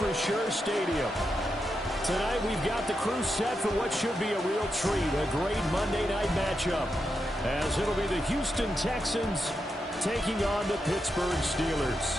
Acrisure Stadium. Tonight we've got the crew set for what should be a real treat, a great Monday night matchup, as it'll be the Houston Texans taking on the Pittsburgh Steelers.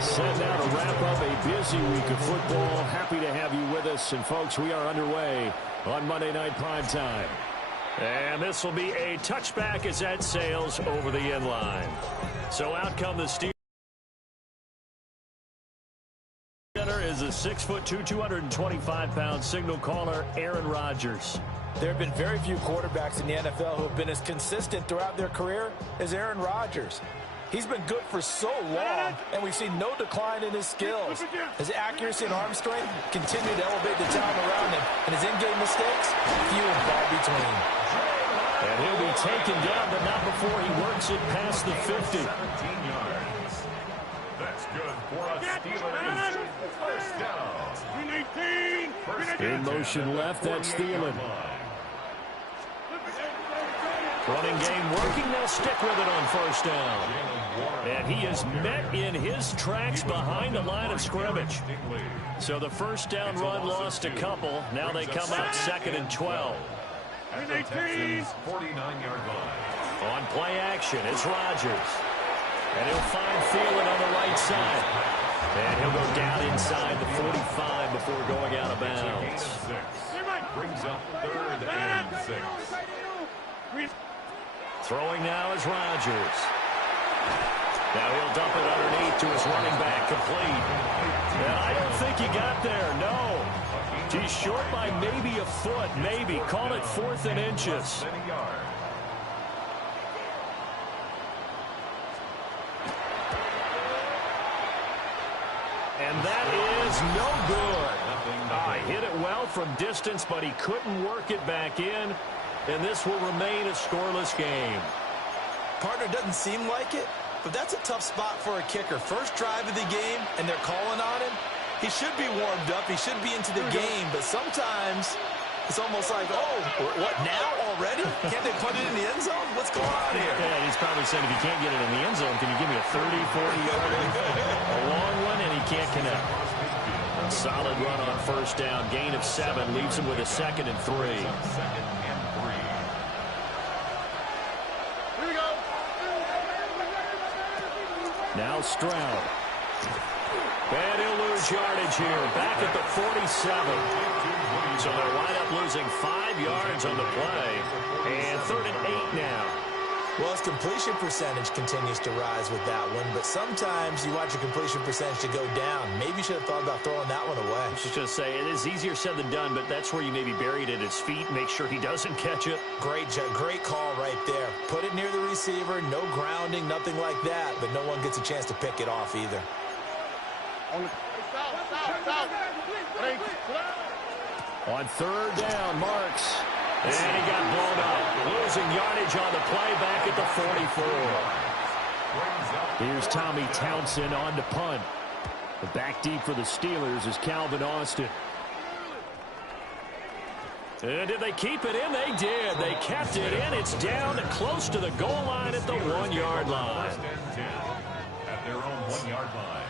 Set now to wrap up a busy week of football. Happy to have you with us. And, folks, we are underway on Monday Night Primetime. And this will be a touchback as that sails over the end line. So out come the Steelers. Is a 6'2", 225-pound signal caller, Aaron Rodgers. There have been very few quarterbacks in the NFL who have been as consistent throughout their career as Aaron Rodgers. He's been good for so long, and we've seen no decline in his skills. His accuracy and arm strength continue to elevate the talent around him, and his in-game mistakes, few and far between. And he'll be taken down, but not before he works it past the 50. That's good for a Steelers first down. In motion left, that's Thielen. Running game working, they'll stick with it on first down. And he is met in his tracks behind the line of scrimmage. So the first down run lost a couple. Now they come out 2nd and 12. At the Texans' 49-yard line. On play action, it's Rodgers. And he'll find Thielen on the right side. And he'll go down inside the 45 before going out of bounds. Brings up 3rd and 6. Throwing now is Rodgers. Now he'll dump it underneath to his running back, complete. And I don't think he got there, no. He's short by maybe a foot, maybe. Call it 4th and inches. And that is no good. Hit it well from distance, but he couldn't work it back in. And this will remain a scoreless game. Partner, doesn't seem like it, but that's a tough spot for a kicker. First drive of the game, and they're calling on him. He should be warmed up. He should be into the game, but sometimes it's almost like, oh, what, now already? Can't they put it in the end zone? What's going on here? Yeah, he's probably saying, if you can't get it in the end zone, can you give me a 30, 40-yarder? A long one, and he can't connect. Solid run on first down. Gain of 7 leaves him with a 2nd and 3. Now Stroud. And he'll lose yardage here. Back at the 47. So they'll wind up losing 5 yards on the play. And 3rd and 8 now. Well, his completion percentage continues to rise with that one, but sometimes you want your completion percentage to go down. Maybe you should have thought about throwing that one away. I was just going to say, it is easier said than done, but that's where you maybe bury it at his feet, make sure he doesn't catch it. Great call right there. Put it near the receiver, no grounding, nothing like that, but no one gets a chance to pick it off either. On 3rd down, Marks. And he got blown up. Losing yardage on the play back at the 44. Here's Tommy Townsend on to punt. The back deep for the Steelers is Calvin Austin. And did they keep it in? They did. They kept it in. It's down close to the goal line at the 1-yard line. At their own 1-yard line.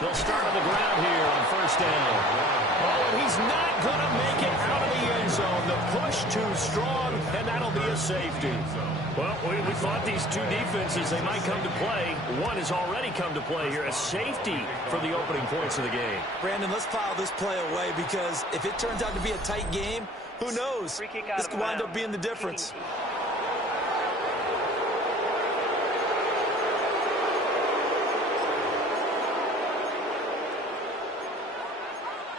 They'll start on the ground here on first down. Oh, and he's not going to make it out of the end zone. The push too strong, and that'll be a safety. Well, we thought these two defenses, they might come to play. One has already come to play here, a safety for the opening points of the game. Brandon, let's file this play away because if it turns out to be a tight game, who knows? This could wind up being the difference.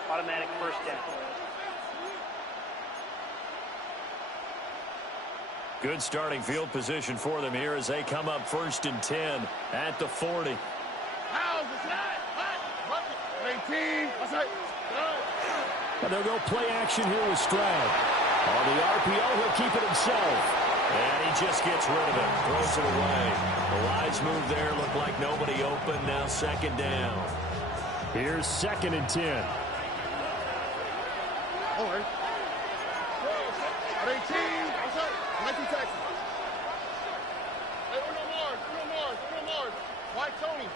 Automatic first down. Good starting field position for them here as they come up 1st and 10 at the 40. And they'll go play action here with Stroud. On the RPO, he'll keep it himself. And he just gets rid of it. Throws it away. Nice move there. Looked like nobody open. Now second down. Here's 2nd and 10. All right. 18. What's up? 19 Texans. Hey, Uno Mars. White Tony.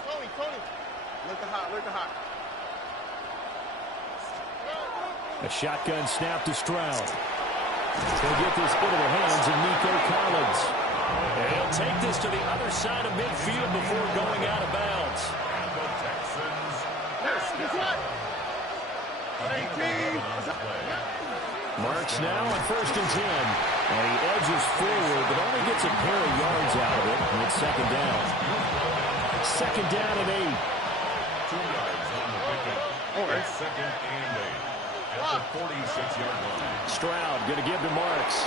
Look at hot. A shotgun snap to Stroud. They'll get this into the hands of Nico Collins. And he'll take this to the other side of midfield before going out of bounds. The Texans. Marks now on 1st and 10. And he edges forward, but only gets a pair of yards out of it. And it's 2nd down. 2nd down and 8. 2 yards on the pickup. It's 2nd and 8. At the 46-yard line. Stroud going to give to Marks.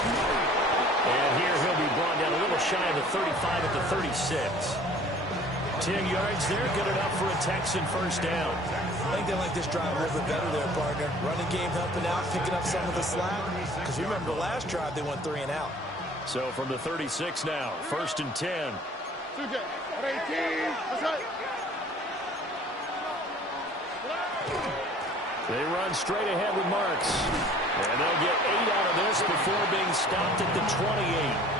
And here he'll be brought down a little shy of the 35 at the 36. 10 yards there, good enough for a Texan first down. I think they like this drive a little bit better there, partner. Running game helping out, picking up some of the slack. Because remember, the last drive they went 3 and out. So from the 36 now, 1st and 10. 18. What's up? They run straight ahead with Marks. And they'll get 8 out of this before being stopped at the 28.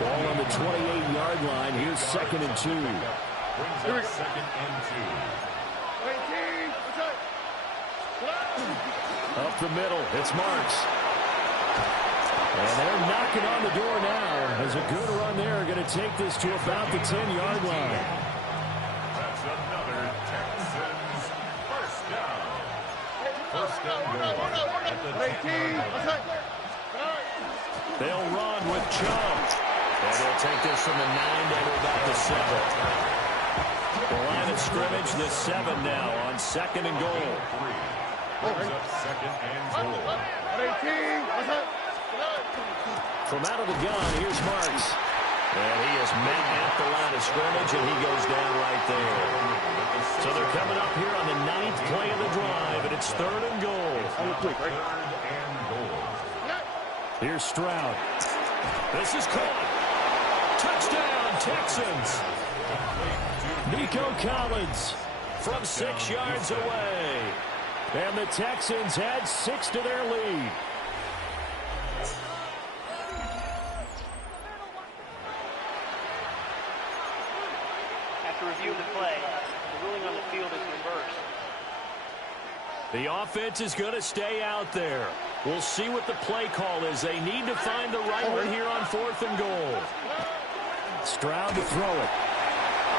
Ball on the 28-yard line. Here's 2nd and 2. Brings up 2nd and 2. Up the middle, it's Marks. And they're knocking on the door now. As a good run there, going to take this to about the 10-yard line. That's another Texans first down. First down goal at the 10-yard line. They'll run with Chum. And they'll take this from the 9 down to about the 7. The line of scrimmage, the 7 now on 2nd and goal. Brings up 2nd and goal. 18. What's up? From out of the gun, here's Marks. And he is met at the line of scrimmage, and he goes down right there. So they're coming up here on the 9th play of the drive, and it's 3rd and goal. Third and goal. Here's Stroud. This is caught. Touchdown, Texans. Nico Collins From 6 yards away. And the Texans add 6 to their lead. After reviewing the play, the ruling on the field is reversed. The offense is going to stay out there. We'll see what the play call is. They need to find the right one here on 4th and goal. Stroud to throw it.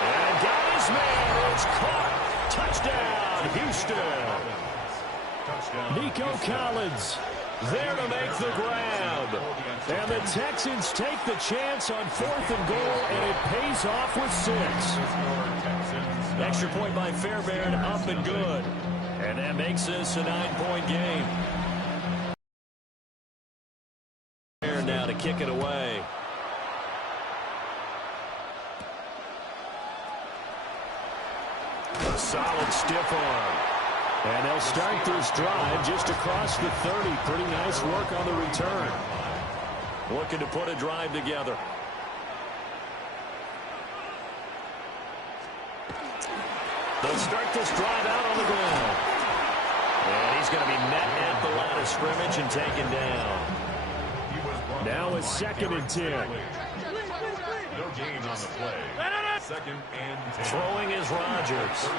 And got his man. It's caught. Touchdown, Houston. Nico Collins there to make the grab. And the Texans take the chance on 4th and goal, and it pays off with 6. Extra point by Fairbairn, up and good. And that makes this a 9-point game. Now to kick it away. A solid stiff arm. And they'll start this drive just across the 30. Pretty nice work on the return. Looking to put a drive together. They'll start this drive out on the ground. And he's going to be met at the line of scrimmage and taken down. Now it's 2nd and 10. No gain on the play. 2nd and 10. Throwing is Rodgers.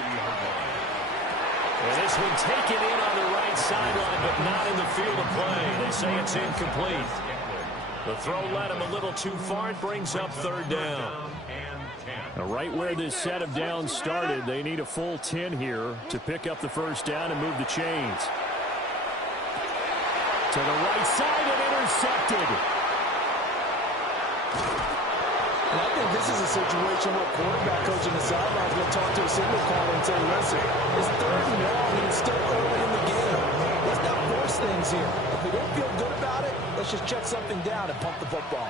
And this one taken in on the right sideline, but not in the field of play. They say it's incomplete. The throw led him a little too far. It brings up 3rd down. Now, right where this set of downs started, they need a full 10 here to pick up the first down and move the chains. To the right side and intercepted. And I think this is a situation where quarterback coach in the sidelines will talk to a signal caller and say, listen, it's 3rd and long and it's still early in the game. Let's not force things here. If we don't feel good about it, let's just check something down and pump the football.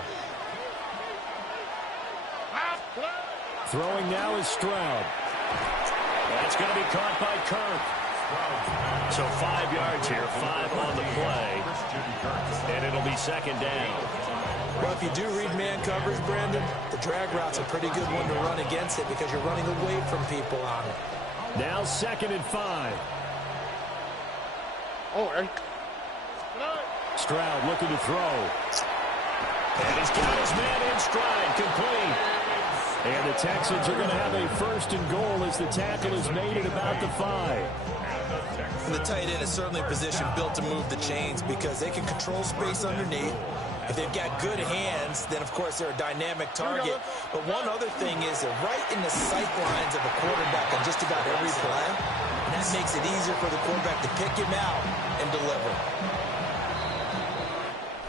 Throwing now is Stroud. That's going to be caught by Kirk. So 5 yards here, 5 on the play. And it'll be 2nd down. Well, if you do read man coverage, Brandon, the drag route's a pretty good one to run against it because you're running away from people on it. Now 2nd and 5. Oh, hey. Stroud looking to throw. And he's got his man in stride, complete. And the Texans are going to have a 1st and goal as the tackle is made at about the 5. And the tight end is certainly a position built to move the chains because they can control space underneath. If they've got good hands, then, of course, they're a dynamic target. But one other thing is they're right in the sight lines of a quarterback on just about every play. And that makes it easier for the quarterback to pick him out and deliver.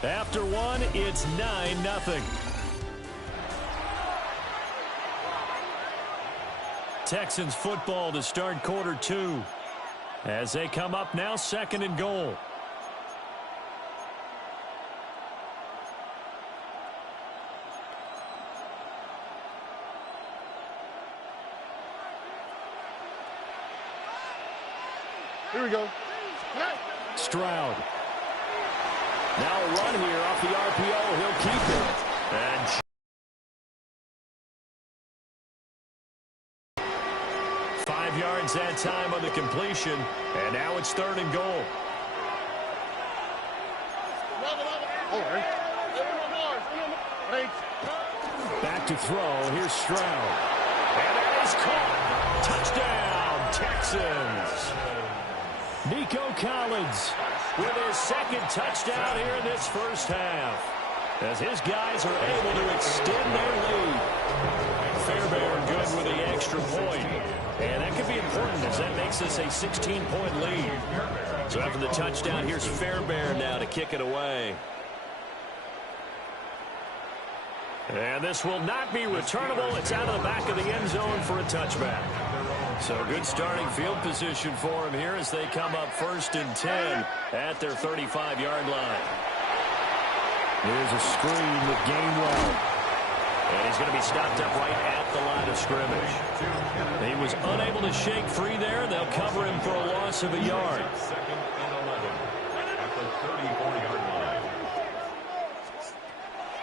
After one, it's 9-0. Texans football to start quarter 2. As they come up now, 2nd and goal. Here we go. Stroud. Now a run here off the RPO. He'll keep it. And 5 yards that time on the completion. And now it's 3rd and goal. Oh, hey. Back to throw. Here's Stroud. And that is caught. Touchdown, Texans. Nico Collins with his 2nd touchdown here in this 1st half. As his guys are able to extend their lead. Fairbairn good with the extra point. And that could be important as that makes this a 16-point lead. So after the touchdown, here's Fairbairn now to kick it away. And this will not be returnable. It's out of the back of the end zone for a touchback. So good starting field position for him here as they come up 1st and 10 at their 35-yard line. Here's a screen with Gainwell. And he's going to be stopped up right at the line of scrimmage. He was unable to shake free there. They'll cover him for a loss of a yard. 2nd and 11 at the 34-yard line.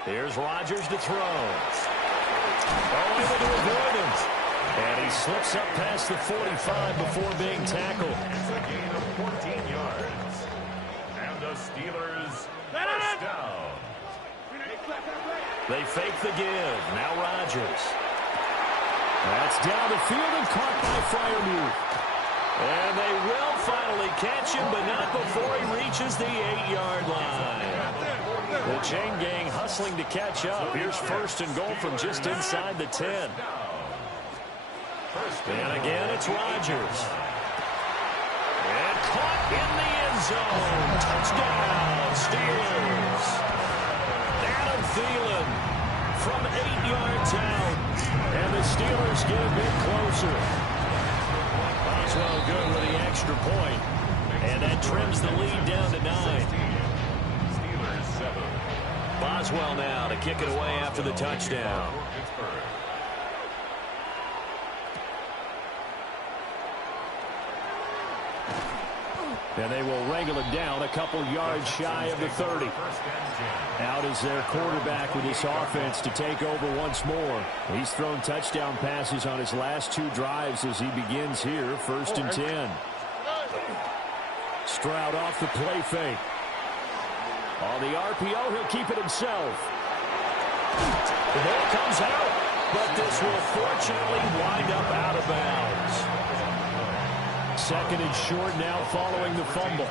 Here's Rodgers to throw. Oh, able to avoid him. And he slips up past the 45 before being tackled. It's a gain of 14 yards. And the Steelers first down. They fake the give. Now Rodgers. That's down the field and caught by Freiermuth. And they will finally catch him, but not before he reaches the 8-yard line. The chain gang hustling to catch up. Here's 1st and goal from just inside the 10. And again, it's Rodgers. And caught in the end zone. Touchdown, Steelers. Adam Thielen from 8 yards out. And the Steelers get a bit closer. Boswell good with the extra point. And that trims the lead down to 9. Steelers 7. Boswell now to kick it away after the touchdown. And they will wrangle it down a couple yards shy of the 30. Out is their quarterback with his offense to take over once more. He's thrown touchdown passes on his last 2 drives as he begins here, 1st and 10. Stroud off the play fake. On the RPO, he'll keep it himself. The ball comes out, but this will fortunately wind up out of bounds. 2nd and short now following the fumble.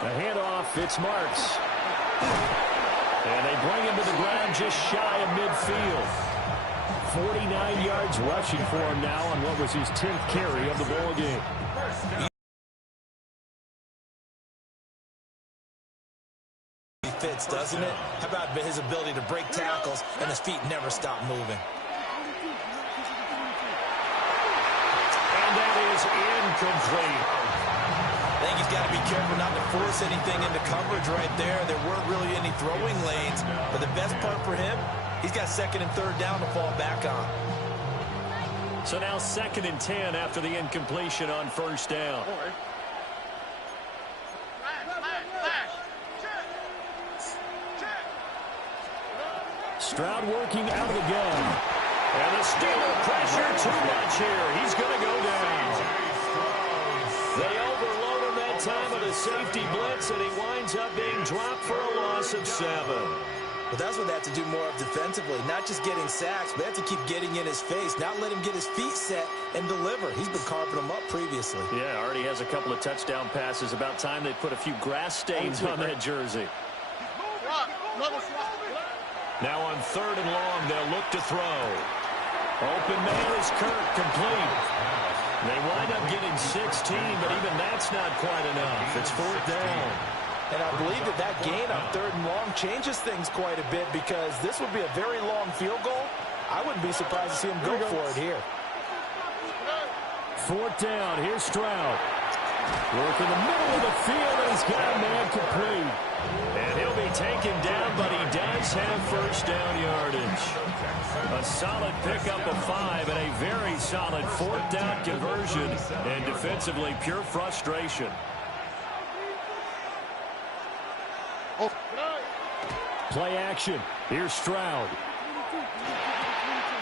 A handoff, it's Marks. And they bring him to the ground just shy of midfield. 49 yards rushing for him now on what was his 10th carry of the ball game. He fits, doesn't it? How about his ability to break tackles and his feet never stop moving? And that is incomplete. I think he's got to be careful not to force anything into coverage right there. There weren't really any throwing lanes. But the best part for him, he's got 2nd and 3rd down to fall back on. So now 2nd and 10 after the incompletion on 1st down. Stroud working out of the gun. And the Steeler pressure too much here. He's going to go down. They overload him that time with a safety blitz, and he winds up being dropped for a loss of 7. But that's what they have to do more of defensively, not just getting sacks, but they have to keep getting in his face, not let him get his feet set and deliver. He's been carving them up previously. Yeah, already has a couple of touchdown passes. About time they put a few grass stains on that jersey. Now on 3rd and long, they'll look to throw. Open man is Kirk, complete. They wind up getting 16, but even that's not quite enough. It's 4th down. And I believe that gain on 3rd and long changes things quite a bit, because this would be a very long field goal. I wouldn't be surprised to see him go for it here. 4th down. Here's Stroud. Work in the middle of the field, and he's got a man complete. And he'll be taken down, but he does have 1st down yardage. A solid pickup of 5 and a very solid 4th down conversion. And defensively, pure frustration. Play action. Here's Stroud.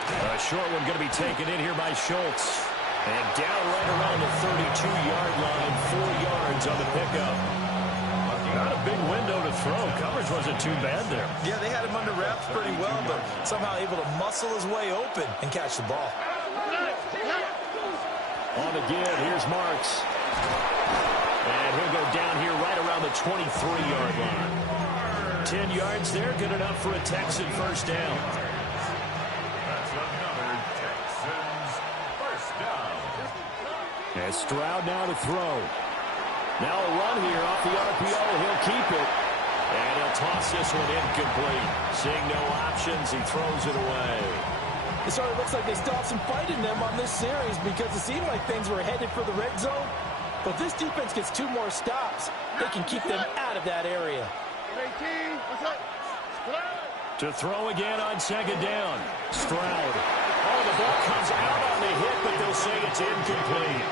A short one going to be taken in here by Schultz. And down right around the 32-yard line, 4 yards on the pickup. Not a big window to throw. Coverage wasn't too bad there. Yeah, they had him under wraps pretty well, but somehow able to muscle his way open and catch the ball. On again, here's Marks. And he'll go down here right around the 23-yard line. 10 yards there, good enough for a Texan 1st down. That's another Texans 1st down. And Stroud now to throw. Now a run here off the RPO. He'll keep it. And he'll toss this one incomplete. Seeing no options, he throws it away. It sort of looks like they still have some fight in them on this series, because it seemed like things were headed for the red zone. But this defense gets 2 more stops. They can keep them out of that area. To throw again on 2nd down. Stroud. Oh, the ball comes out on the hit, but they'll say it's incomplete.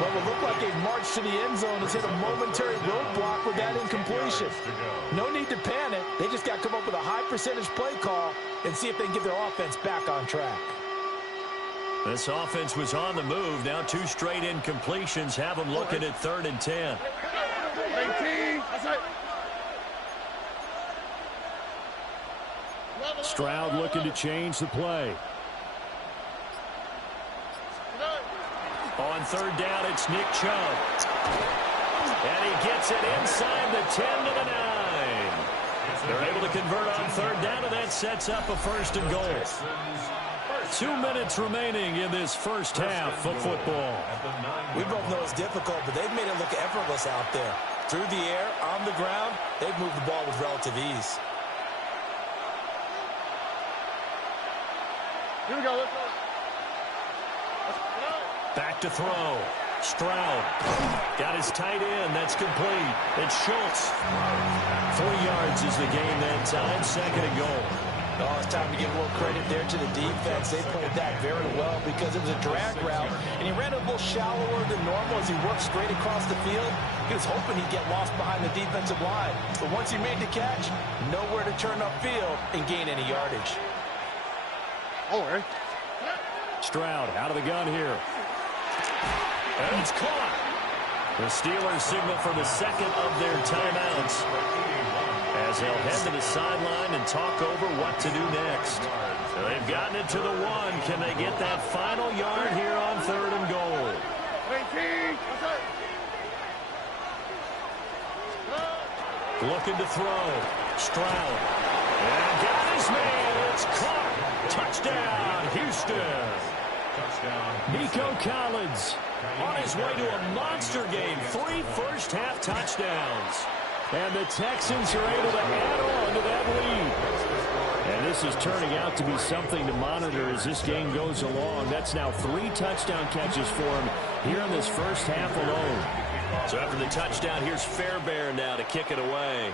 What will look like a march to the end zone has hit a momentary roadblock with that incompletion. No need to panic. They just got to come up with a high percentage play call and see if they can get their offense back on track. This offense was on the move. Now 2 straight incompletions have them looking at 3rd and 10. Stroud looking to change the play. On 3rd down, it's Nick Chubb. And he gets it inside the 10 to the 9. They're able to convert on 3rd down, and that sets up a 1st and goal. 2 minutes remaining in this first half of football. We both know it's difficult, but they've made it look effortless out there. Through the air, on the ground, they've moved the ball with relative ease. Here we go. Let's go. Back to throw. Stroud got his tight end. That's complete. It's Schultz. 3 yards is the gain that time. 2nd and goal. Oh, it's time to give a little credit there to the defense. They played that very well, because it was a drag route, and he ran a little shallower than normal as he worked straight across the field. He was hoping he'd get lost behind the defensive line. But once he made the catch, nowhere to turn upfield and gain any yardage. All right. Stroud out of the gun here. And it's caught. The Steelers signal for the 2nd of their timeouts, as they'll head to the sideline and talk over what to do next. So they've gotten it to the 1. Can they get that final yard here on 3rd and goal? Looking to throw. Stroud. And got his man. It's caught. Touchdown, Houston. Nico Collins On his way to a monster game. 3 first-half touchdowns. And the Texans are able to add on to that lead. And this is turning out to be something to monitor as this game goes along. That's now 3 touchdown catches for him here in this first half alone. So after the touchdown, here's Fairbairn now to kick it away.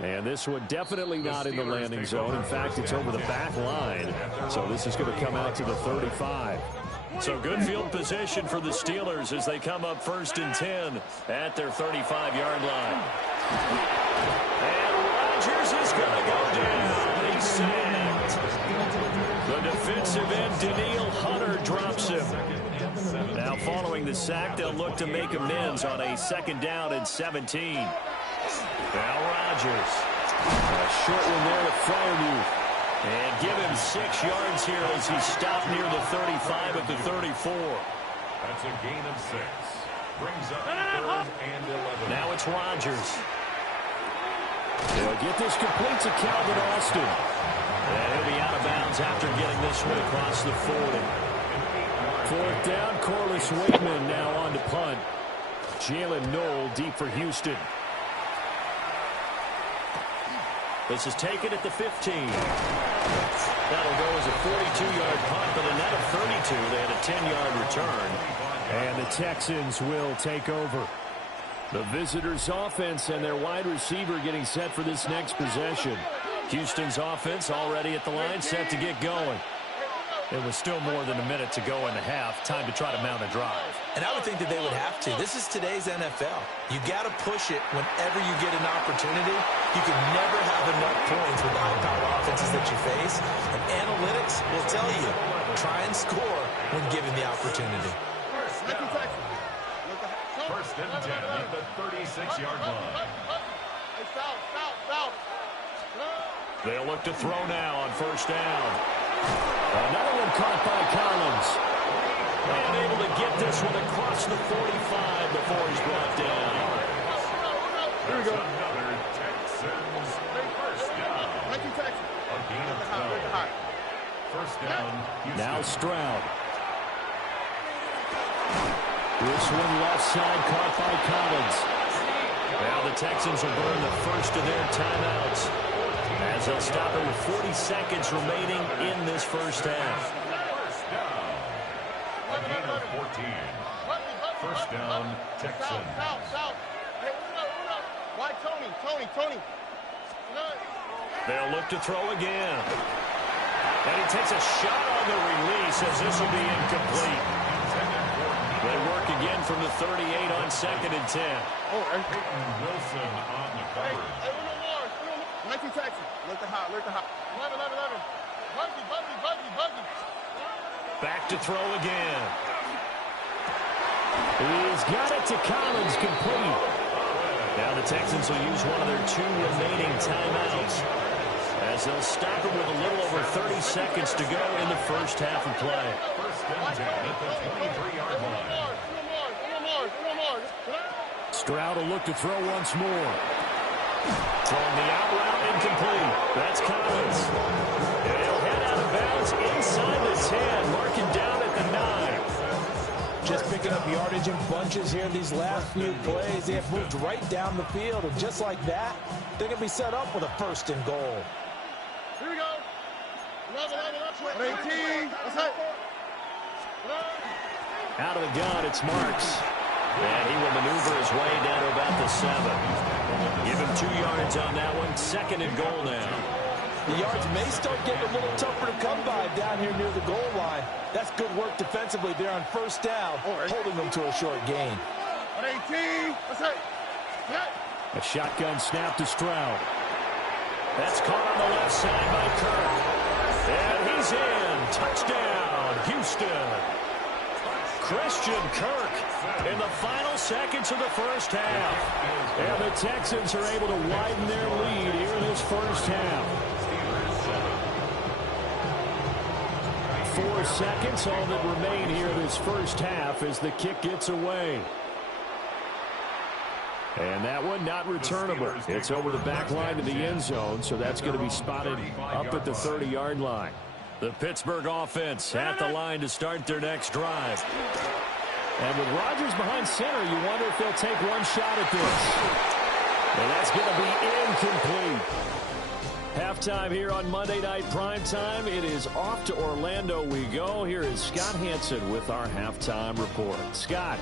And this one definitely not in the landing zone. In fact, it's over the back line. So this is going to come out to the 35. So good field position for the Steelers as they come up 1st and 10 at their 35-yard line. And Rodgers is going following the sack. They'll look to make amends on a 2nd down and 17. Now Rodgers. A short one there to Freiermuth. And give him 6 yards here as he stopped near the 35 at the 34. That's a gain of 6. Brings up 3rd and 11. Now it's Rodgers. They'll get this complete to Calvin Austin. And he'll be out of bounds after getting this one across the 40. 4th down, Corliss Wakeman now on to punt. Jalen Knoll deep for Houston. This is taken at the 15. That'll go as a 42-yard punt, but a net of 32. They had a 10-yard return. And the Texans will take over. The visitors' offense and their wide receiver getting set for this next possession. Houston's offense already at the line, set to get going. It was still more than a minute to go in the half. Time to try to mount a drive. And I would think that they would have to. This is today's NFL. You got to push it whenever you get an opportunity. You can never have enough points with the high-powered offenses that you face. And analytics will tell you, try and score when given the opportunity. 1st and 10 at the 36-yard line. They'll look to throw now on 1st down. Another one caught by Collins. And able to get this one across the 45 before he's brought down. Here we go. Another Texans 1st down. A gain of 12. 1st down. Houston. Now Stroud. This one left side caught by Collins. Now the Texans will burn the first of their timeouts as they'll stop it with 40 seconds remaining in this 1st half. 1st down. A gain of 14. 1st down, Texans. Why Tony? They'll look to throw again. And he takes a shot on the release as this will be incomplete. They work again from the 38 on 2nd and 10. Peyton Wilson on the cover. Look the hot. 11. Buggy. Back to throw again. He's got it to Collins, complete. Now the Texans will use one of their 2 remaining timeouts as they'll stop it with a little over 30 seconds to go in the 1st half of play. 1st and 10 at the 23-yard line. Stroud will look to throw once more. Throwing the out route, incomplete. That's Collins. And he'll head out of bounds inside the 10, marking down at the 9. Just picking up yardage in bunches here in these last few plays. They have moved right down the field, and just like that, they're going to be set up with a 1st and goal. Here we go. 18. Out of the gun, it's Marks. And he will maneuver his way down to about the 7. Give him 2 yards on that one. 2nd and goal now. The yards may start getting a little tougher to come by down here near the goal line. That's good work defensively there on 1st down, holding them to a short gain. 18. A shotgun snap to Stroud. That's caught on the left side by Kirk. And he's in. Touchdown, Houston. Christian Kirk in the final seconds of the 1st half. And the Texans are able to widen their lead here in this 1st half. 4 seconds, all that remain here in this 1st half as the kick gets away. And that one not returnable. It's over the back line to the end zone, so that's going to be spotted up at the 30-yard line. The Pittsburgh offense at the line to start their next drive. And with Rodgers behind center, you wonder if they'll take one shot at this. And that's going to be incomplete. Halftime here on Monday Night Primetime. It is off to Orlando we go. Here is Scott Hansen with our halftime report. Scott.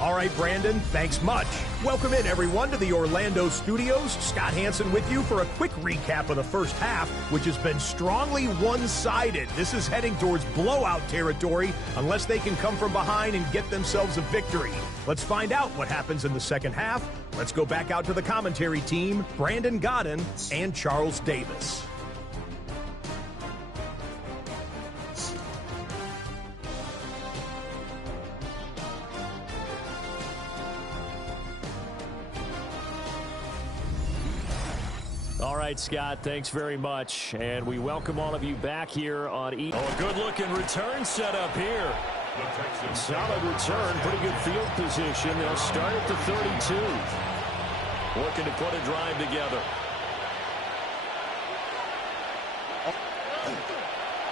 All right, Brandon, thanks much. Welcome in, everyone, to the Orlando studios. Scott Hansen with you for a quick recap of the 1st half, which has been strongly one-sided. This is heading towards blowout territory unless they can come from behind and get themselves a victory. Let's find out what happens in the 2nd half. Let's go back out to the commentary team, Brandon Godden and Charles Davis. All right, Scott, thanks very much. And we welcome all of you back here on a good-looking return setup here. Solid return, pretty good field position. They'll start at the 32. Looking to put a drive together.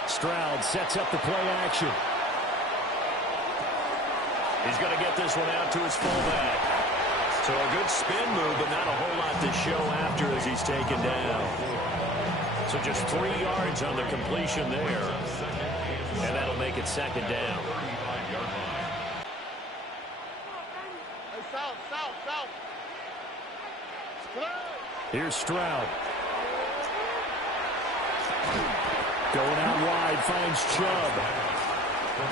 Stroud sets up the play action. He's going to get this one out to his fullback. So a good spin move, but not a whole lot to show after as he's taken down. So just 3 yards on the completion there. And that'll make it second down. South. Here's Stroud. Going out wide, finds Chubb.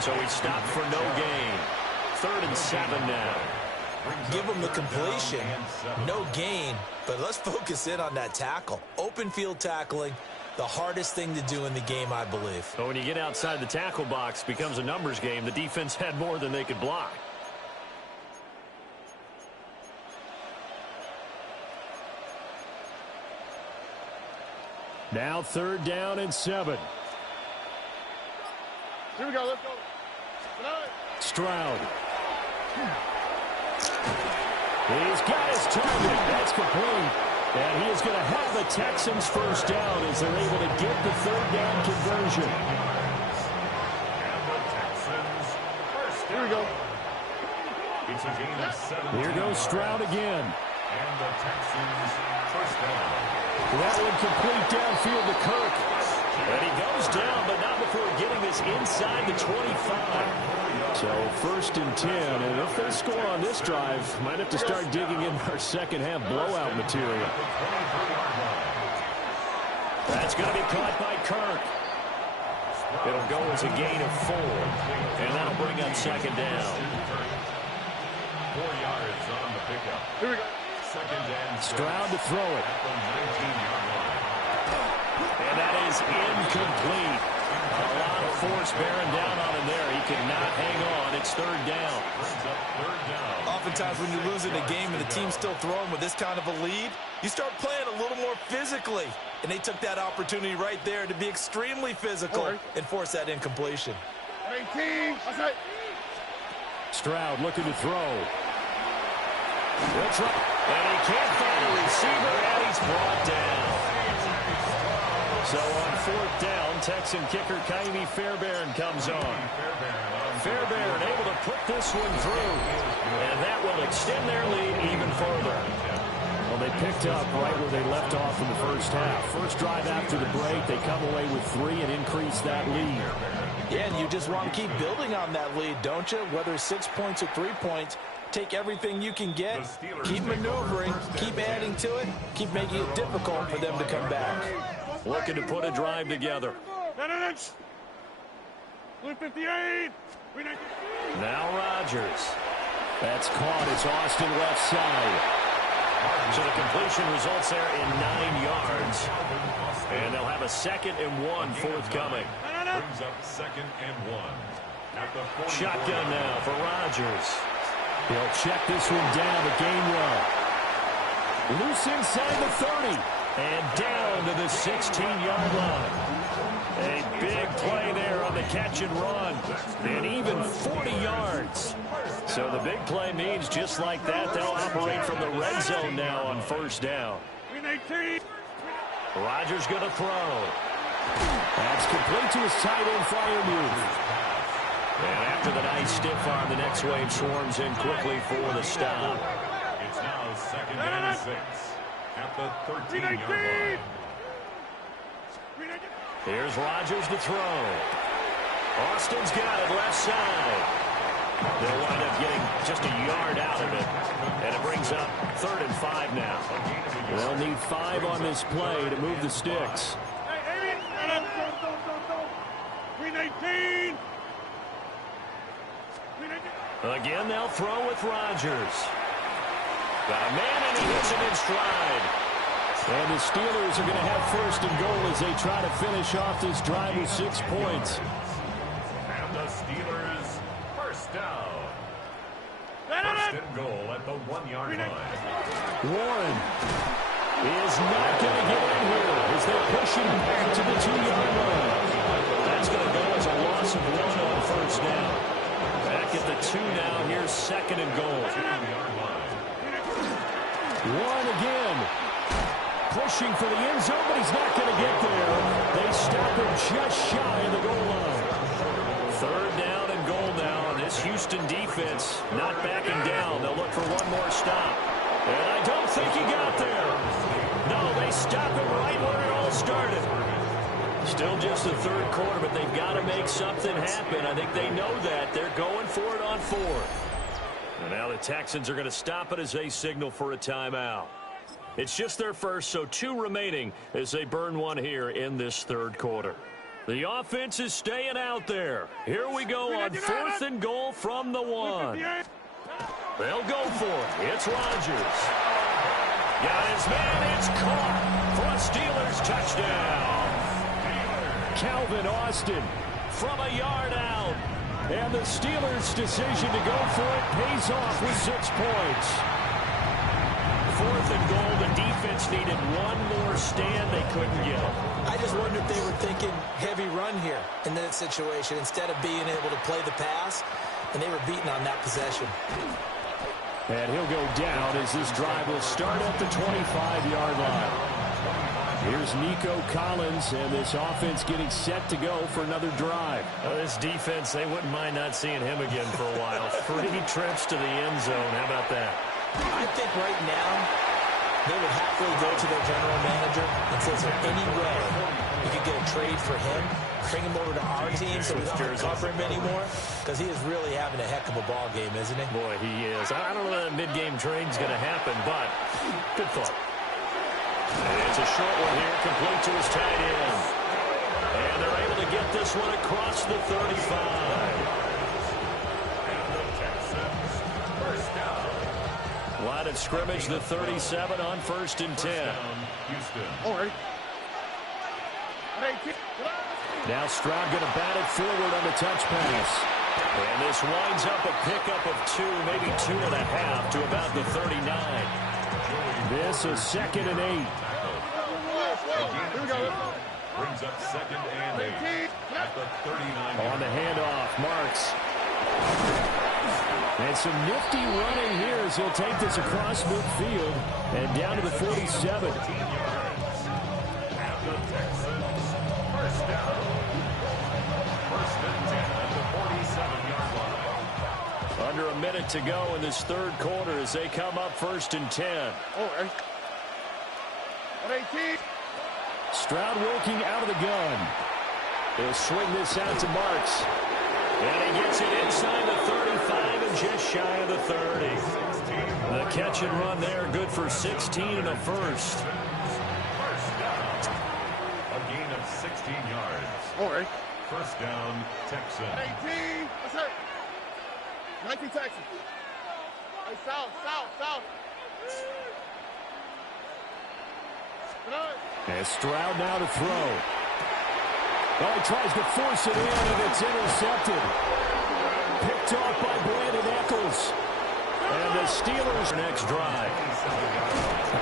So he stopped for no gain. 3rd and 7 now. Give him the completion, no gain, but let's focus in on that tackle. Open field tackling, the hardest thing to do in the game, I believe. But when you get outside the tackle box, it becomes a numbers game. The defense had more than they could block. Now 3rd down and 7. Here we go, let's go. Stroud. He's got his target. That's complete. And he is going to have the Texans first down as they're able to get the 3rd down conversion. And the Texans first down. Here we go. It's a gain of 17. Here goes Stroud again. And the Texans first down. That one complete downfield to Kirk. And he goes down, but not before getting this inside the 25. So 1st and 10, and if they score on this drive, might have to start digging in our second half blowout material. That's going to be caught by Kirk. It'll go as a gain of 4, and that'll bring up second down. 4 yards on the pickup. Here we go. Second and Stroud to throw it. at the 19-yard line. And that is incomplete. A lot of force bearing down on him there. He could not hang on. It's 3rd down. Brings up 3rd down. Oftentimes when you're losing a game and the team's still throwing with this kind of a lead, you start playing a little more physically. And they took that opportunity right there to be extremely physical and force that incompletion. 18. Okay. Stroud looking to throw. He'll try. And he can't find a receiver, and he's brought down. So on 4th down, Texan kicker Kaimi Fairbairn comes on. Fairbairn able to put this one through. And that will extend their lead even further. Well, they picked up right where they left off in the first half. First drive after the break, they come away with 3 and increase that lead. Yeah, and you just want to keep building on that lead, don't you? Whether 6 points or 3 points, take everything you can get, keep maneuvering, keep adding to it, keep making it difficult for them to come back. Looking to put a drive together. Blue 58. Now Rodgers. That's caught. It's Austin left side. So the completion results there in 9 yards. And they'll have a 2nd and 1 forthcoming. Brings up 2nd and 1. At the 40. Shotgun now for Rodgers. He'll check this one down the game well. Loose inside the 30. And down to the 16-yard line. A big play there on the catch and run. And even 40 yards. So the big play means just like that, they'll operate from the red zone now on 1st down. Rodgers going to throw. That's complete to his tight end flyer move. And after the nice stiff arm, the next wave swarms in quickly for the stop. It's now 2nd and 6. At the 13-yard line. Here's Rodgers to throw. Austin's got it left side. They'll wind up getting just a yard out of it. And it brings up 3rd and 5 now. They'll need 5 on this play to move the sticks. Again, they'll throw with Rodgers. Got a man, and he hits it in stride. And the Steelers are going to have 1st and goal as they try to finish off this drive with 6 points. And the Steelers first down. 1st and goal at the 1-yard line. Warren. is not going to get in here as they push him back to the 2-yard line. That's going to go as a loss of 1 on first down. Back at the 2 now. Here's 2nd and goal. 1 again. Pushing for the end zone, but he's not going to get there. They stop him just shy of the goal line. 3rd down and goal now. This Houston defense not backing down. They'll look for one more stop. And I don't think he got there. No, they stop him right where it all started. Still just the 3rd quarter, but they've got to make something happen. I think they know that. They're going for it on 4th. And now the Texans are going to stop it as they signal for a timeout. It's just their first, so 2 remaining as they burn one here in this 3rd quarter. The offense is staying out there. Here we go on 4th and goal from the 1. They'll go for it. It's Rodgers. Got his man. It's caught for a Steelers touchdown. Calvin Austin From a yard out. and the Steelers' decision to go for it pays off with 6 points. 4th and goal. The defense needed one more stand. They couldn't get it. I just wonder if they were thinking heavy run here in that situation instead of being able to play the pass, and they were beaten on that possession. And he'll go down as this drive will start at the 25-yard line. Here's Nico Collins, and this offense getting set to go for another drive. This defense, they wouldn't mind not seeing him again for a while. 3 trips to the end zone. How about that? I think right now they would happily go to their general manager and say, is there any way we could get a trade for him, bring him over to our team so we don't have to cover him anymore? Because he is really having a heck of a ball game, isn't he? Boy, he is. I don't know that mid-game trade's going to happen, but good thought. And it's a short one here, complete to his tight end. And they're able to get this one across the 35. Line of scrimmage, the 37 on 1st and 10. All right. Now Stroud going to bat it forward on the touch pass. And this winds up a pickup of 2, maybe 2.5 to about the 39. This is 2nd and 8. Here we go. Brings up 2nd and 8 at the 39. On the handoff, Marks. And some nifty running here as he'll take this across midfield and down to the 47. And the Texans first down. 1st and 10 at the 47-yard line. Under a minute to go in this 3rd quarter as they come up 1st and 10. All right. 18. Stroud working out of the gun. He'll swing this out to Marks. And he gets it inside the 35 and just shy of the 30. The catch and run there, good for 16 and a first. First down. A gain of 16 yards. All right. 1st down, Texans. 18. Let's hurt. 19 Texans. Hey, south. And Stroud now to throw. Oh, he tries to force it in, and it's intercepted. Picked off by Brandon Eccles. And the Steelers next drive. I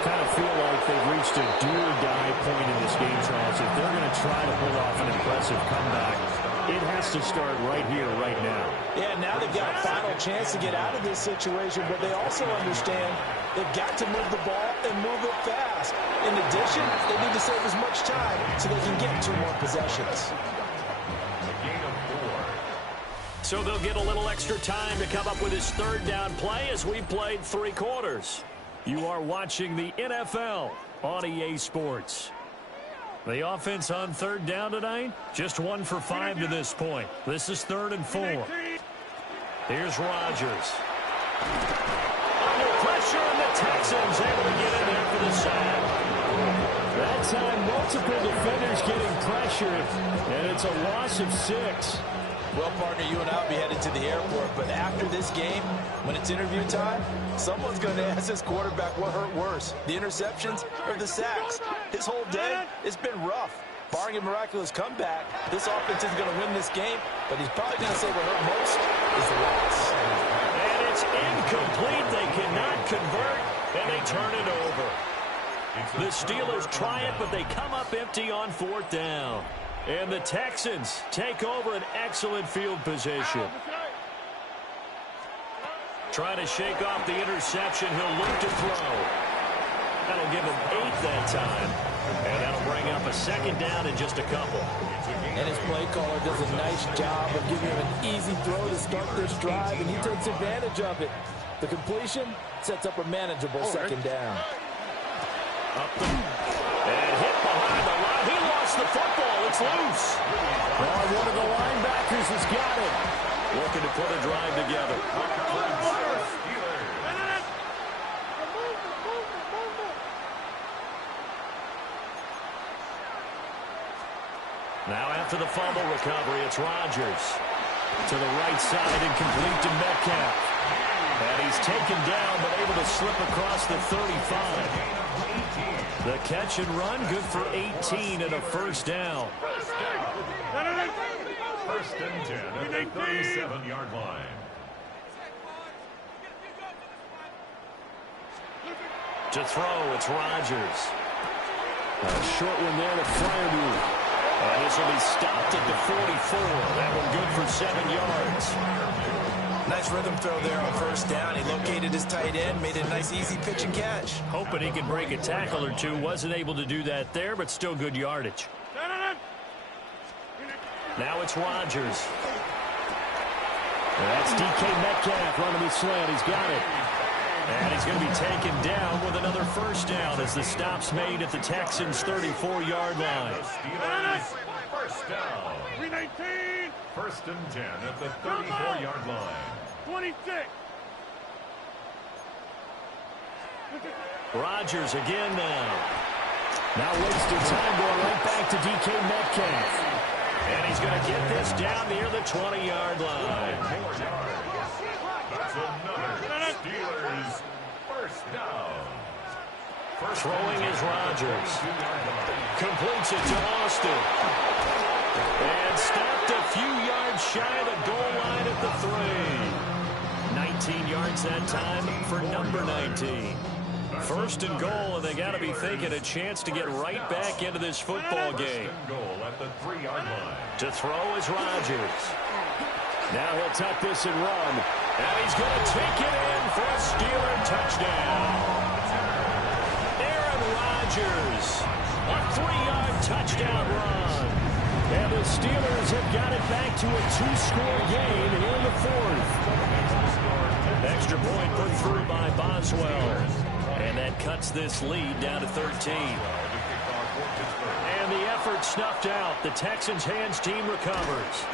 kind of feel like they've reached a do-or-die point in this game, Charles. If they're going to try to pull off an impressive comeback, it has to start right here, right now. Yeah, now they've got a final chance to get out of this situation, but they also understand they've got to move the ball and move it fast. In addition, they need to save as much time so they can get 2 more possessions. A gain of 4. So they'll get a little extra time to come up with his 3rd down play as we played 3 quarters. You are watching the NFL on EA Sports. The offense on 3rd down tonight, just 1 for 5 to this point. This is 3rd and 4. Here's Rodgers. Under pressure, and the Texans able to get in there for the sack. That time, multiple defenders getting pressured, and it's a loss of 6. Well, partner, you and I will be headed to the airport, but after this game, when it's interview time, someone's going to ask this quarterback what hurt worse, the interceptions or the sacks. His whole day, it's been rough. Barring a miraculous comeback, this offense isn't going to win this game, but he's probably going to say what hurt most is the loss. And it's incomplete. They cannot convert, and they turn it over. The Steelers try it, but they come up empty on 4th down. And the Texans take over an excellent field position. Trying to shake off the interception. He'll look to throw. That'll give him 8 that time. And that'll bring up a 2nd down in just a couple. And his play caller does a nice job of giving him an easy throw to start this drive, and he takes advantage of it. The completion sets up a manageable 2nd down. And hit behind the line. He lost the football. It's loose. One of the linebackers has got it. Looking to put a drive together. Now after the fumble recovery, it's Rodgers. To the right side and complete to Metcalf. And he's taken down but able to slip across the 35. The catch and run, good for 18 and a 1st down. 1st and 10 at the 37-yard line. To throw, it's Rodgers. A short one there to Fryermuth. And this will be stopped at the 44. That one good for 7 yards. Nice rhythm throw there on 1st down. He located his tight end, made it a nice easy pitch and catch. Hoping he could break a tackle or two. Wasn't able to do that there, but still good yardage. Now it's Rodgers. That's DK Metcalf running the slant. He's got it. And he's going to be taken down with another 1st down as the stop's made at the Texans' 34-yard line. Steelers, 1st down. 319. 1st and 10 at the 34-yard line. 26. Rodgers again now. Now wasted time going right back to DK Metcalf. And he's going to get this down near the 20-yard line. 4 yards. That's another Steelers 1st down. Throwing is Rodgers. Completes it to Austin. And stopped a few yards shy of the goal line at the 3. 19 yards that time for number 19. 1st and goal, and they got to be thinking a chance to get right back into this football game. 1st and goal at the 3-yard line. To throw is Rodgers. Now he'll tuck this and run. And he's going to take it in for a Steeler touchdown. Aaron Rodgers, a 3-yard touchdown run. And the Steelers have got it back to a 2-score game here in the 4th. Extra point put through by Boswell. And that cuts this lead down to 13. And the effort snuffed out. The Texans' hands team recovers.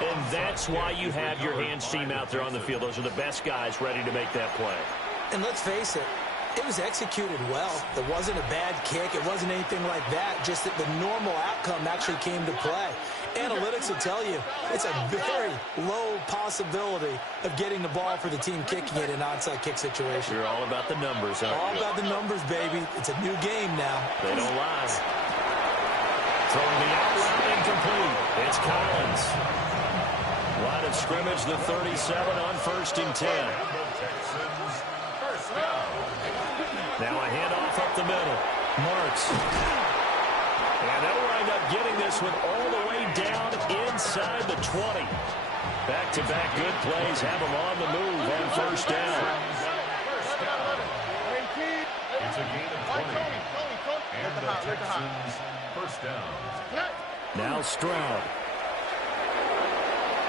And that's why you have your hands team out there on the field. Those are the best guys ready to make that play. And let's face it, it was executed well. It wasn't a bad kick. It wasn't anything like that. Just that the normal outcome actually came to play. Analytics will tell you it's a very low possibility of getting the ball for the team kicking it in an onside kick situation. You're all about the numbers, aren't you? All about the numbers, baby. It's a new game now. They don't lie. Throwing the out route incomplete. It's Collins. Line of scrimmage, the 37 on 1st and 10. Now a handoff up the middle. Marks. And they'll wind up getting this one all the way down inside the 20. Back-to-back good plays have them on the move on 1st down. It's a gain of 20. And the Texans 1st down. Now Stroud.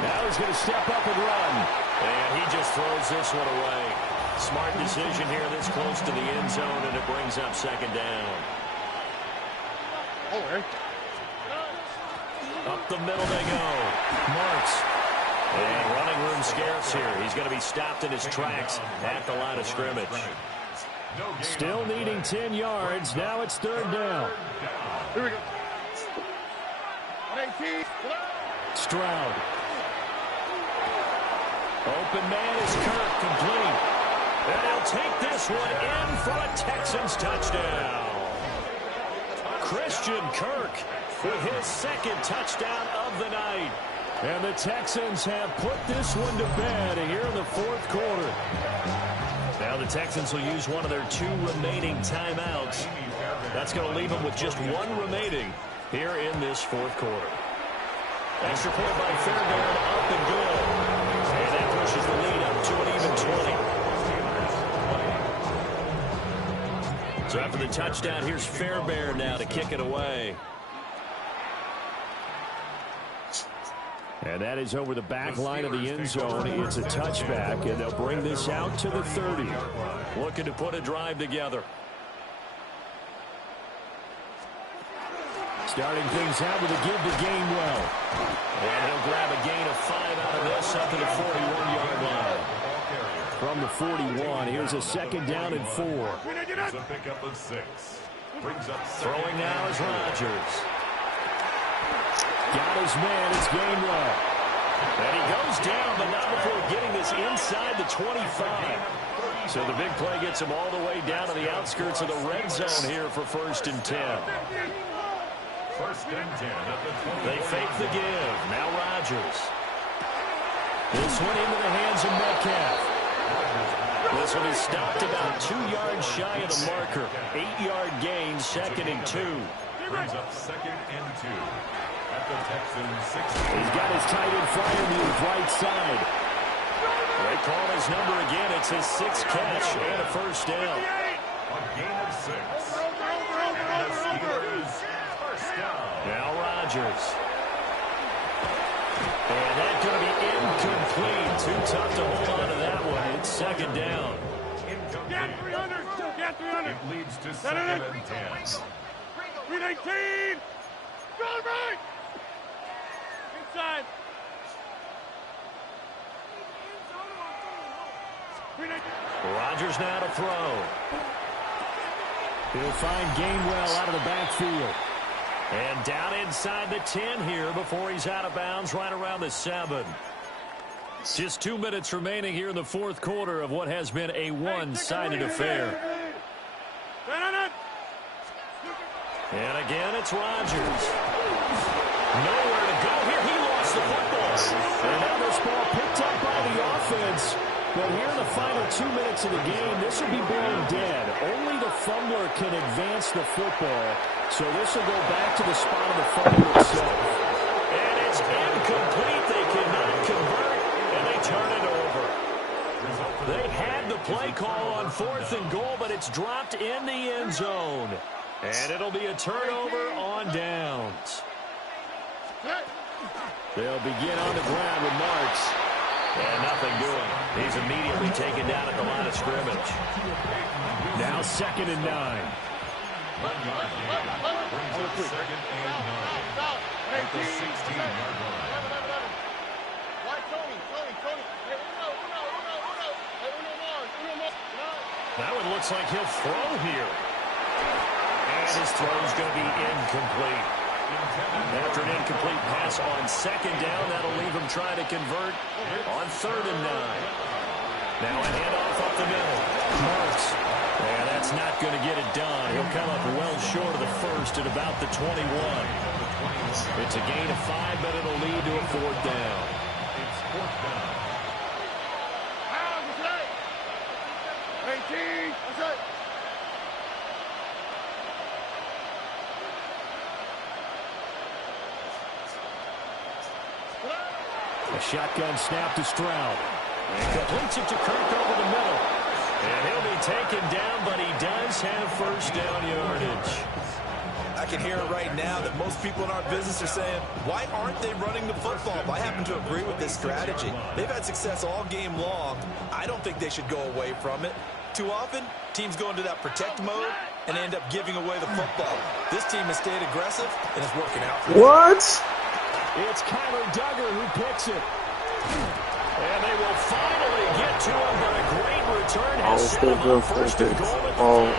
Now he's going to step up and run. And he just throws this one away. Smart decision here this close to the end zone, and it brings up 2nd down. Up the middle they go. Marks. And running room scarce here. He's going to be stopped in his tracks at the line of scrimmage. Still needing 10 yards. Now it's 3rd down. Here we go. Stroud. Open man is Kirk, complete. And he'll take this one in for a Texans touchdown. Christian Kirk with his 2nd touchdown of the night. And the Texans have put this one to bed here in the 4th quarter. Now the Texans will use one of their 2 remaining timeouts. That's going to leave them with just one remaining here in this fourth quarter. Extra point by Fairbairn, up and good. And that pushes the lead up to an even 20. So after the touchdown, here's Fairbairn now to kick it away. And that is over the back line of the end zone. It's a touchback, and they'll bring this out to the 30. Looking to put a drive together. Starting things out with a give to Gainwell. And he'll grab a gain of 5 out of this up to the 41-yard line. From the 41, here's a second down and 4. It's a pickup of 6. Brings up throwing now is Rodgers. Got his man, it's Gainwell. And he goes down, but not before getting this inside the 25. So the big play gets him all the way down to the outskirts of the red zone here for 1st and 10. 1st and 10 at the 20. They fake the give. Now Rodgers. This one into the hands of Metcalf. This one is stopped about 2 yards shy of the marker. 8-yard gain, 2nd and 2. Brings up 2nd and 2 at the Texans 16. He's got his tight end flyer move right side. They call his number again. It's his 6th catch and a 1st down. A gain of 6. And the Steelers 1st down. Now Rodgers. And that's going to be incomplete. Too tough to hold on to that one. It's 2nd down. Incomplete. It leads to 2nd and 10. 319! Go right! Inside! Rodgers now to throw. He'll find Gainwell out of the backfield. And down inside the 10 here before he's out of bounds right around the 7. Just 2 minutes remaining here in the fourth quarter of what has been a one-sided affair. And again, it's Rodgers. Nowhere to go here. He lost the football. And now this ball picked up by the offense. But here in the final 2 minutes of the game, this will be blown dead. Only the fumbler can advance the football. So this will go back to the spot of the fumble itself. And it's incomplete. They cannot convert, and they turn it over. They had the play call on 4th and goal, but it's dropped in the end zone. And it'll be a turnover on downs. They'll begin on the ground with Marks. And nothing doing. He's immediately taken down at the line of scrimmage. Now 2nd and 9. 1 yard gain. Brings up 2nd and 9 at the 16-yard line. That one looks like he'll throw here. And his throw is going to be incomplete. After an incomplete pass on 2nd down, that'll leave him trying to convert on 3rd and 9. Now a handoff up the middle. Marks. And that's not going to get it done. He'll come up well short of the 1st at about the 21. It's a gain of 5, but it'll lead to a 4th down. It's 4th down. 18! That's it! A shotgun snap to Stroud. And completes it to Kirk over the middle. And he'll be taken down, but he does have 1st down yardage. I can hear it right now that most people in our business are saying, why aren't they running the football? I happen to agree with this strategy. They've had success all game long. I don't think they should go away from it. Too often, teams go into that protect mode and end up giving away the football. This team has stayed aggressive and is working out for them. What? It's Kyler Duggar who picks it. And they will finally get to him, but a great return has set still him go up 1st and goal at the 5.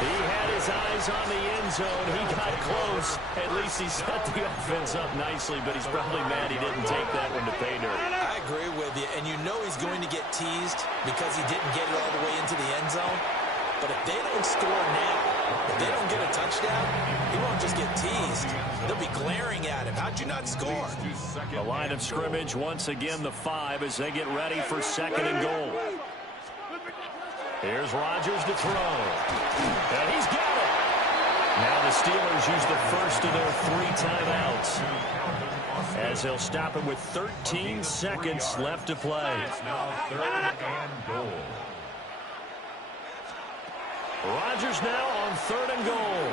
He had his eyes on the end zone. He got close. At least he set the offense up nicely, but he's probably mad he didn't take that one to pay dirt. I agree with you, and you know he's going to get teased because he didn't get it all the way into the end zone. But if they don't score now, if they don't get a touchdown, he won't just get teased. They'll be glaring at him. How'd you not score? The line of scrimmage, once again, the 5 as they get ready for 2nd and goal. Here's Rodgers to throw. And he's got the Steelers use the first of their 3 timeouts, as they'll stop him with 13 seconds left to play. It's now 3rd and goal. Rodgers now on 3rd and goal.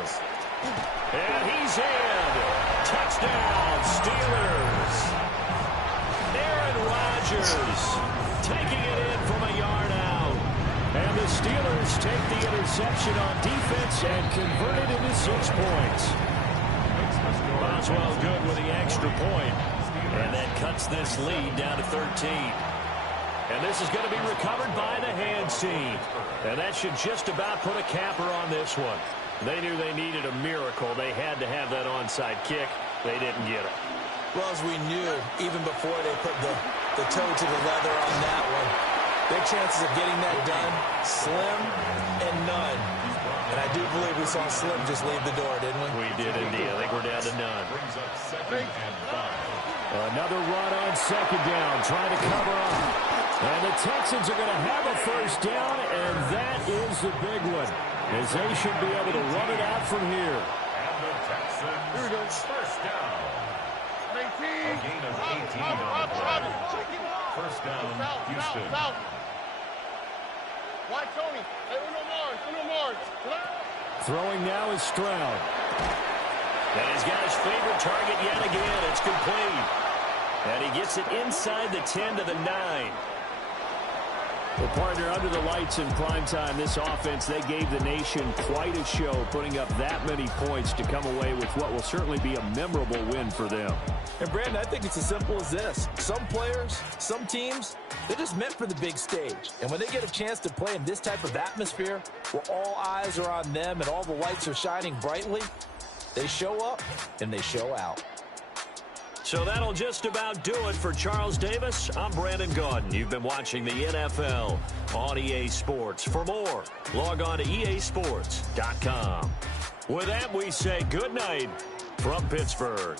And he's in. Touchdown, Steelers. Aaron Rodgers taking it in from a yard out. And the Steelers take the interception on defense and convert it into 6 points. Boswell good with the extra point. And that cuts this lead down to 13. And this is going to be recovered by the hands team. And that should just about put a capper on this one. They knew they needed a miracle. They had to have that onside kick. They didn't get it. Well, as we knew, even before they put the toe to the leather on that one, their chances of getting that done, slim and none. And I do believe we saw Slim just leave the door, didn't we? We did indeed. I think we're down to none. Brings up 2nd and 5. Another run on 2nd down, trying to cover up. And the Texans are going to have a first down, and that is the big one, as they should be able to run it out from here. And the Texans first down. A gain of 18 on the play. First down, Houston. Why, Tony? Hey, Uno Mars. Throwing now is Stroud. And he's got his favorite target yet again. It's complete. And he gets it inside the 10 to the 9. Well, partner, under the lights in primetime, this offense, they gave the nation quite a show, putting up that many points to come away with what will certainly be a memorable win for them. And, Brandon, I think it's as simple as this. Some players, some teams, they're just meant for the big stage. And when they get a chance to play in this type of atmosphere, where all eyes are on them and all the lights are shining brightly, they show up and they show out. So that'll just about do it for Charles Davis. I'm Brandon Gaudin. You've been watching the NFL on EA Sports. For more, log on to easports.com. With that, we say good night from Pittsburgh.